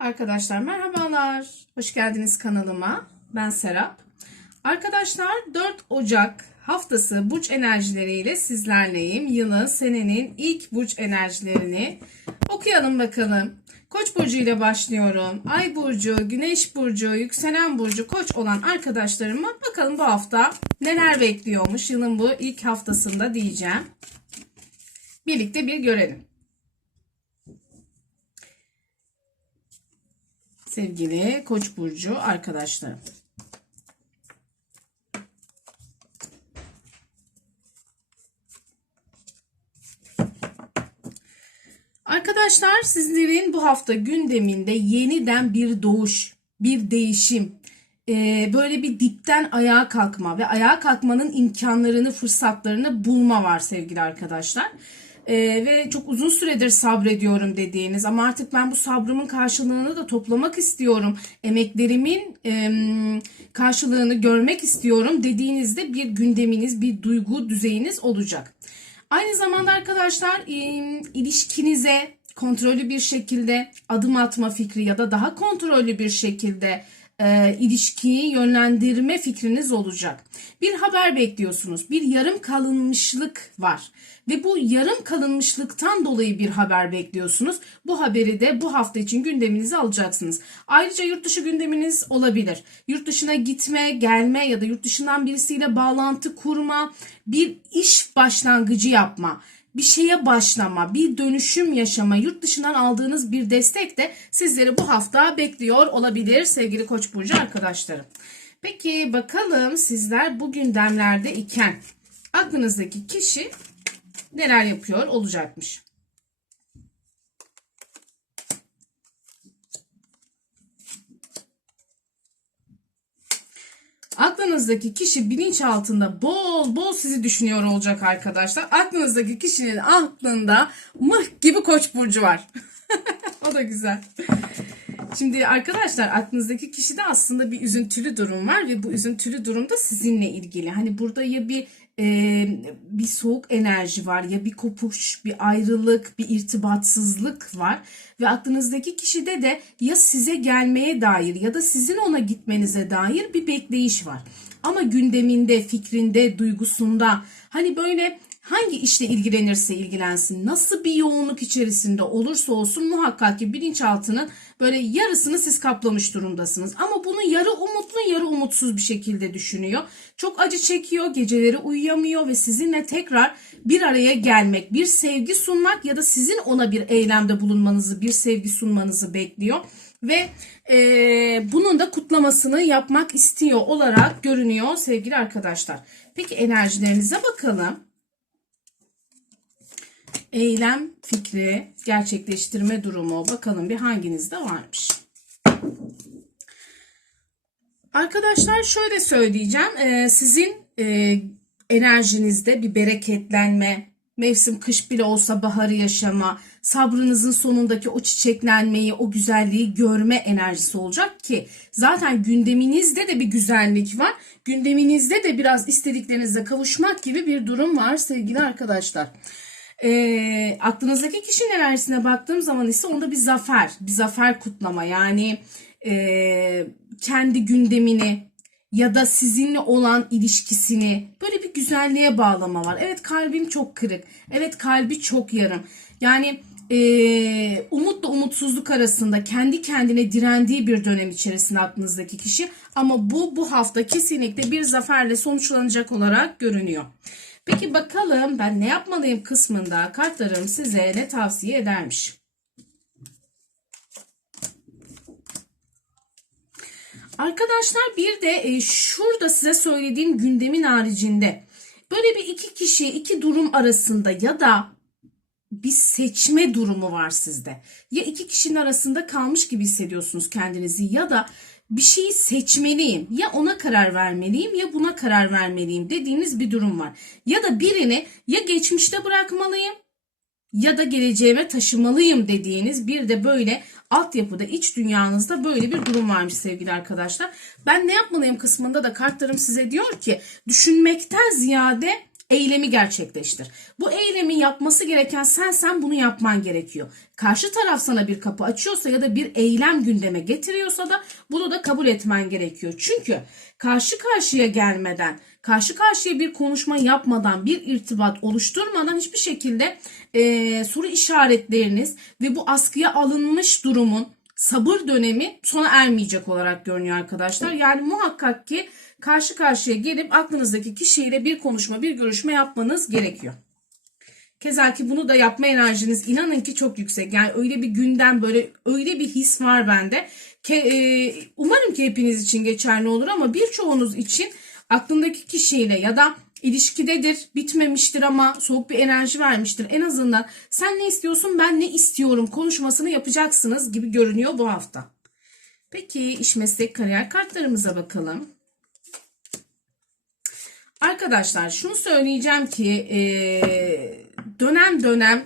Arkadaşlar merhabalar. Hoş geldiniz kanalıma. Ben Serap. Arkadaşlar 4 Ocak haftası burç enerjileriyle sizlerleyim. Yılın senenin ilk burç enerjilerini okuyalım bakalım. Koç burcu ile başlıyorum. Ay burcu, güneş burcu, yükselen burcu, koç olan arkadaşlarıma bakalım bu hafta neler bekliyormuş. Yılın bu ilk haftasında diyeceğim. Birlikte bir görelim. Sevgili Koç burcu arkadaşlarım. Arkadaşlar sizlerin bu hafta gündeminde yeniden bir doğuş, bir değişim, e, böyle bir dipten ayağa kalkma ve ayağa kalkmanın imkanlarını, fırsatlarını bulma var sevgili arkadaşlar. E, ve çok uzun süredir sabrediyorum dediğiniz ama artık ben bu sabrımın karşılığını da toplamak istiyorum. Emeklerimin e, karşılığını görmek istiyorum dediğinizde bir gündeminiz, bir duygu düzeyiniz olacak. Aynı zamanda arkadaşlar e, ilişkinize kontrollü bir şekilde adım atma fikri ya da daha kontrollü bir şekilde e, ilişkiyi yönlendirme fikriniz olacak. Bir haber bekliyorsunuz. Bir yarım kalınmışlık var. Ve bu yarım kalınmışlıktan dolayı bir haber bekliyorsunuz. Bu haberi de bu hafta için gündeminize alacaksınız. Ayrıca yurt dışı gündeminiz olabilir. Yurt dışına gitme, gelme ya da yurt dışından birisiyle bağlantı kurma, bir iş başlangıcı yapma bir şeye başlama, bir dönüşüm yaşama, yurt dışından aldığınız bir destek de sizleri bu hafta bekliyor olabilir sevgili Koç burcu arkadaşlarım. Peki bakalım sizler bu gündemlerde iken aklınızdaki kişi neler yapıyor olacakmış. Aklınızdaki kişi bilinç altında bol bol sizi düşünüyor olacak arkadaşlar. Aklınızdaki kişinin aklında mıh gibi koç burcu var. o da güzel. Şimdi arkadaşlar aklınızdaki kişide aslında bir üzüntülü durum var ve bu üzüntülü durum da sizinle ilgili. Hani burada ya bir e, bir soğuk enerji var ya bir kopuş, bir ayrılık, bir irtibatsızlık var ve aklınızdaki kişide de ya size gelmeye dair ya da sizin ona gitmenize dair bir bekleyiş var. Ama gündeminde, fikrinde, duygusunda hani böyle hangi işle ilgilenirse ilgilensin, nasıl bir yoğunluk içerisinde olursa olsun muhakkak ki bilinçaltının böyle yarısını siz kaplamış durumdasınız. Ama bunu yarı umutlu yarı umutsuz bir şekilde düşünüyor. Çok acı çekiyor, geceleri uyuyamıyor ve sizinle tekrar bir araya gelmek, bir sevgi sunmak ya da sizin ona bir eylemde bulunmanızı, bir sevgi sunmanızı bekliyor ve e, bunun da kutlamasını yapmak istiyor olarak görünüyor sevgili arkadaşlar. Peki enerjilerinize bakalım eylem fikri gerçekleştirme durumu bakalım bir hanginizde varmış. Arkadaşlar şöyle söyleyeceğim. Ee, sizin e, enerjinizde bir bereketlenme, mevsim kış bile olsa baharı yaşama, sabrınızın sonundaki o çiçeklenmeyi, o güzelliği görme enerjisi olacak ki zaten gündeminizde de bir güzellik var. Gündeminizde de biraz istediklerinize kavuşmak gibi bir durum var sevgili arkadaşlar. E, aklınızdaki kişinin enerjisine baktığım zaman ise onda bir zafer, bir zafer kutlama yani e, kendi gündemini ya da sizinle olan ilişkisini böyle bir güzelliğe bağlama var. Evet kalbim çok kırık, evet kalbi çok yarım. Yani e, umutla umutsuzluk arasında kendi kendine direndiği bir dönem içerisinde aklınızdaki kişi ama bu bu hafta kesinlikle bir zaferle sonuçlanacak olarak görünüyor. Peki bakalım ben ne yapmalıyım kısmında kartlarım size ne tavsiye edermiş. Arkadaşlar bir de e, şurada size söylediğim gündemin haricinde böyle bir iki kişi iki durum arasında ya da bir seçme durumu var sizde. Ya iki kişinin arasında kalmış gibi hissediyorsunuz kendinizi ya da bir şeyi seçmeliyim. Ya ona karar vermeliyim ya buna karar vermeliyim dediğiniz bir durum var. Ya da birini ya geçmişte bırakmalıyım ya da geleceğime taşımalıyım dediğiniz bir de böyle altyapıda iç dünyanızda böyle bir durum varmış sevgili arkadaşlar. Ben ne yapmalıyım kısmında da kartlarım size diyor ki düşünmekten ziyade eylemi gerçekleştir. Bu eylemi yapması gereken sen sen bunu yapman gerekiyor. Karşı taraf sana bir kapı açıyorsa ya da bir eylem gündeme getiriyorsa da bunu da kabul etmen gerekiyor. Çünkü karşı karşıya gelmeden, karşı karşıya bir konuşma yapmadan, bir irtibat oluşturmadan hiçbir şekilde e, soru işaretleriniz ve bu askıya alınmış durumun sabır dönemi sona ermeyecek olarak görünüyor arkadaşlar. Yani muhakkak ki karşı karşıya gelip aklınızdaki kişiyle bir konuşma, bir görüşme yapmanız gerekiyor. Keza ki bunu da yapma enerjiniz inanın ki çok yüksek. Yani öyle bir günden böyle öyle bir his var bende. Ke, e, umarım ki hepiniz için geçerli olur ama birçoğunuz için aklındaki kişiyle ya da ilişkidedir, bitmemiştir ama soğuk bir enerji vermiştir. En azından sen ne istiyorsun ben ne istiyorum konuşmasını yapacaksınız gibi görünüyor bu hafta. Peki iş meslek kariyer kartlarımıza bakalım. Arkadaşlar şunu söyleyeceğim ki e, dönem dönem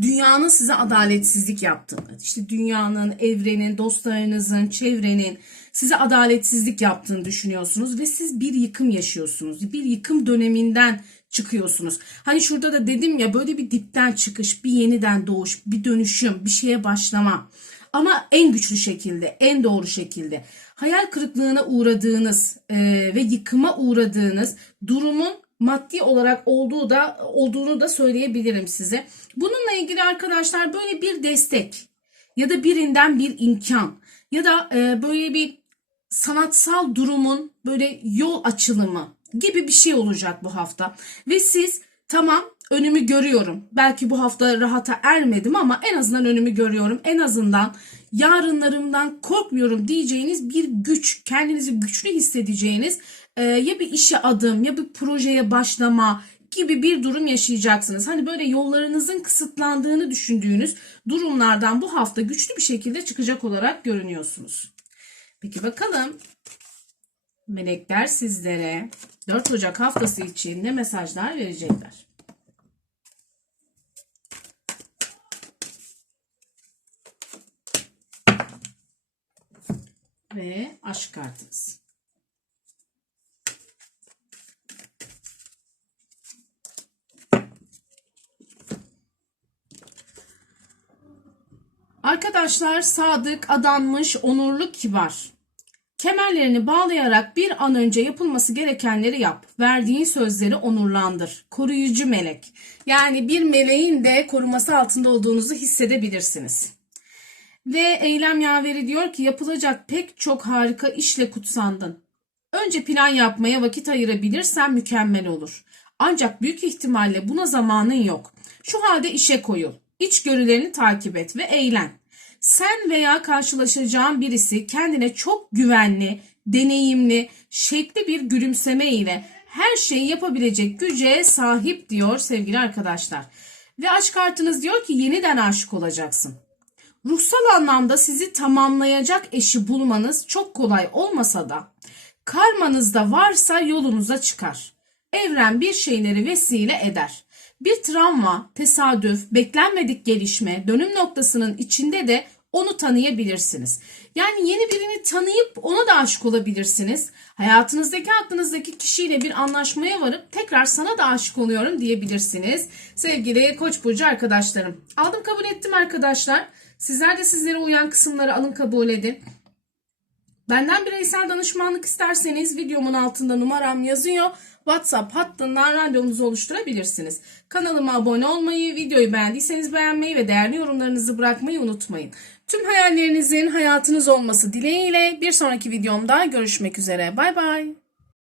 dünyanın size adaletsizlik yaptığını, işte dünyanın, evrenin, dostlarınızın, çevrenin size adaletsizlik yaptığını düşünüyorsunuz ve siz bir yıkım yaşıyorsunuz. Bir yıkım döneminden çıkıyorsunuz. Hani şurada da dedim ya böyle bir dipten çıkış, bir yeniden doğuş, bir dönüşüm, bir şeye başlama. Ama en güçlü şekilde, en doğru şekilde. Hayal kırıklığına uğradığınız e, ve yıkıma uğradığınız durumun maddi olarak olduğu da olduğunu da söyleyebilirim size. Bununla ilgili arkadaşlar böyle bir destek ya da birinden bir imkan ya da e, böyle bir sanatsal durumun böyle yol açılımı gibi bir şey olacak bu hafta. Ve siz tamam önümü görüyorum. Belki bu hafta rahata ermedim ama en azından önümü görüyorum. En azından yarınlarımdan korkmuyorum diyeceğiniz bir güç, kendinizi güçlü hissedeceğiniz e, ya bir işe adım ya bir projeye başlama gibi bir durum yaşayacaksınız. Hani böyle yollarınızın kısıtlandığını düşündüğünüz durumlardan bu hafta güçlü bir şekilde çıkacak olarak görünüyorsunuz. Peki bakalım melekler sizlere 4 Ocak haftası için ne mesajlar verecekler? Ve aşk kartınız. Arkadaşlar sadık, adanmış, onurlu, kibar. Kemerlerini bağlayarak bir an önce yapılması gerekenleri yap. Verdiğin sözleri onurlandır. Koruyucu melek. Yani bir meleğin de koruması altında olduğunuzu hissedebilirsiniz. Ve eylem yaveri diyor ki yapılacak pek çok harika işle kutsandın. Önce plan yapmaya vakit ayırabilirsen mükemmel olur. Ancak büyük ihtimalle buna zamanın yok. Şu halde işe koyul. İçgörülerini takip et ve eğlen. Sen veya karşılaşacağın birisi kendine çok güvenli, deneyimli, şekli bir gülümseme ile her şeyi yapabilecek güce sahip diyor sevgili arkadaşlar. Ve aşk kartınız diyor ki yeniden aşık olacaksın. Ruhsal anlamda sizi tamamlayacak eşi bulmanız çok kolay olmasa da karmanızda varsa yolunuza çıkar. Evren bir şeyleri vesile eder. Bir travma, tesadüf, beklenmedik gelişme, dönüm noktasının içinde de onu tanıyabilirsiniz. Yani yeni birini tanıyıp ona da aşık olabilirsiniz. Hayatınızdaki aklınızdaki kişiyle bir anlaşmaya varıp tekrar sana da aşık oluyorum diyebilirsiniz. Sevgili Koç burcu arkadaşlarım. Aldım kabul ettim arkadaşlar. Sizler de sizlere uyan kısımları alın kabul edin. Benden bireysel danışmanlık isterseniz videomun altında numaram yazıyor. WhatsApp hattından randevunuzu oluşturabilirsiniz. Kanalıma abone olmayı, videoyu beğendiyseniz beğenmeyi ve değerli yorumlarınızı bırakmayı unutmayın. Tüm hayallerinizin hayatınız olması dileğiyle bir sonraki videomda görüşmek üzere. Bay bay.